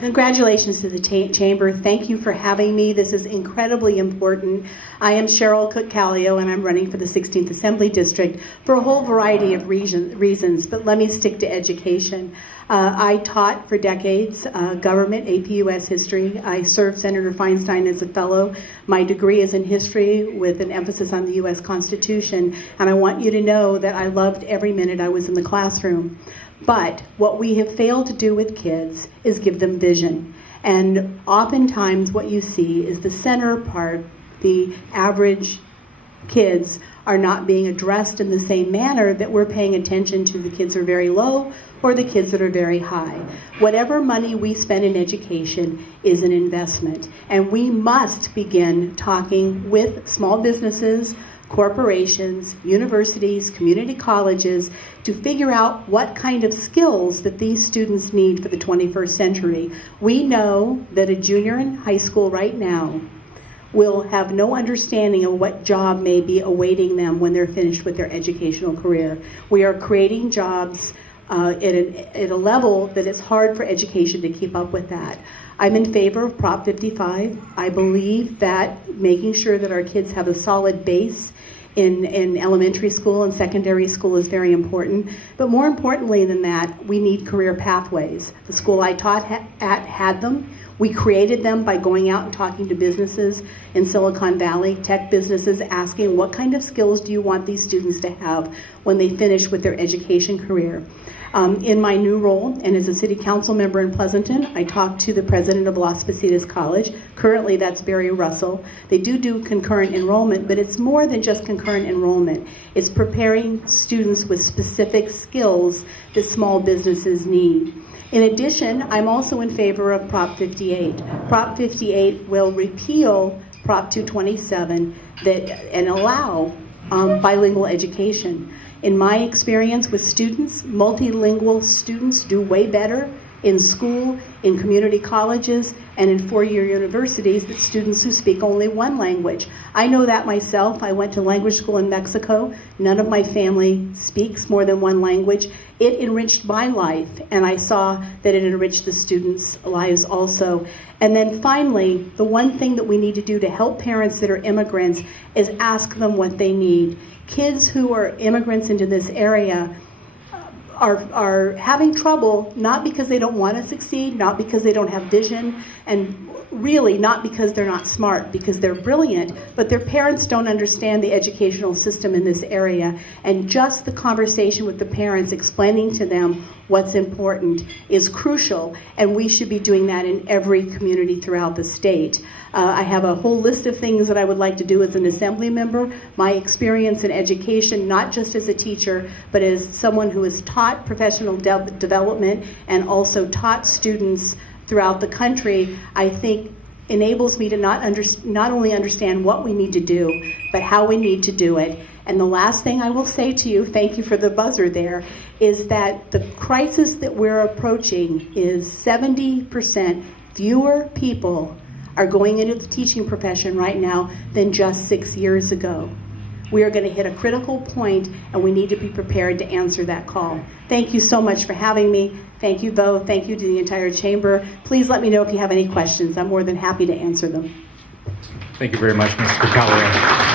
Congratulations to the Chamber. Thank you for having me. This is incredibly important. I am Cheryl Cook-Kalio, and I'm running for the 16th Assembly District for a whole variety of reasons, but let me stick to education. I taught for decades government, AP US history. I served Senator Feinstein as a fellow. My degree is in history with an emphasis on the US Constitution, and I want you to know that I loved every minute I was in the classroom. But what we have failed to do with kids is give them vision. And oftentimes what you see is the center part, the average kids are not being addressed in the same manner that we're paying attention to the kids who are very low or the kids that are very high. Whatever money we spend in education is an investment. And we must begin talking with small businesses, corporations, universities, community colleges to figure out what kind of skills that these students need for the 21st century. We know that a junior in high school right now will have no understanding of what job may be awaiting them when they're finished with their educational career. We are creating jobs at a level that it's hard for education to keep up with that. I'm in favor of Prop 55. I believe that making sure that our kids have a solid base in elementary school and secondary school is very important. But more importantly than that, we need career pathways. The school I taught at had them. We created them by going out and talking to businesses in Silicon Valley, tech businesses, asking what kind of skills do you want these students to have when they finish with their education career. In my new role, and as a city council member in Pleasanton, I talked to the president of Las Positas College. Currently, that's Barry Russell. They do concurrent enrollment, but it's more than just concurrent enrollment. It's preparing students with specific skills that small businesses need. In addition, I'm also in favor of Prop 58. Prop 58 will repeal Prop 227 and allow bilingual education. In my experience with students, multilingual students do way better in school, in community colleges, and in four-year universities than students who speak only one language. I know that myself. I went to language school in Mexico. None of my family speaks more than one language. It enriched my life, and I saw that it enriched the students' lives also. And then finally, the one thing that we need to do to help parents that are immigrants is ask them what they need. Kids who are immigrants into this area are having trouble, not because they don't want to succeed, not because they don't have vision, and really not because they're not smart, because they're brilliant, but their parents don't understand the educational system in this area. And just the conversation with the parents explaining to them what's important is crucial, and we should be doing that in every community throughout the state. I have a whole list of things that I would like to do as an assembly member. My experience in education, not just as a teacher, but as someone who has taught professional development and also taught students throughout the country, I think enables me to not only understand what we need to do, but how we need to do it. And the last thing I will say to you, thank you for the buzzer there, is that the crisis that we're approaching is 70% fewer people are going into the teaching profession right now than just 6 years ago. We are going to hit a critical point, and we need to be prepared to answer that call. Thank you so much for having me. Thank you both. Thank you to the entire chamber. Please let me know if you have any questions. I'm more than happy to answer them. Thank you very much, Ms. Cook-Kalio.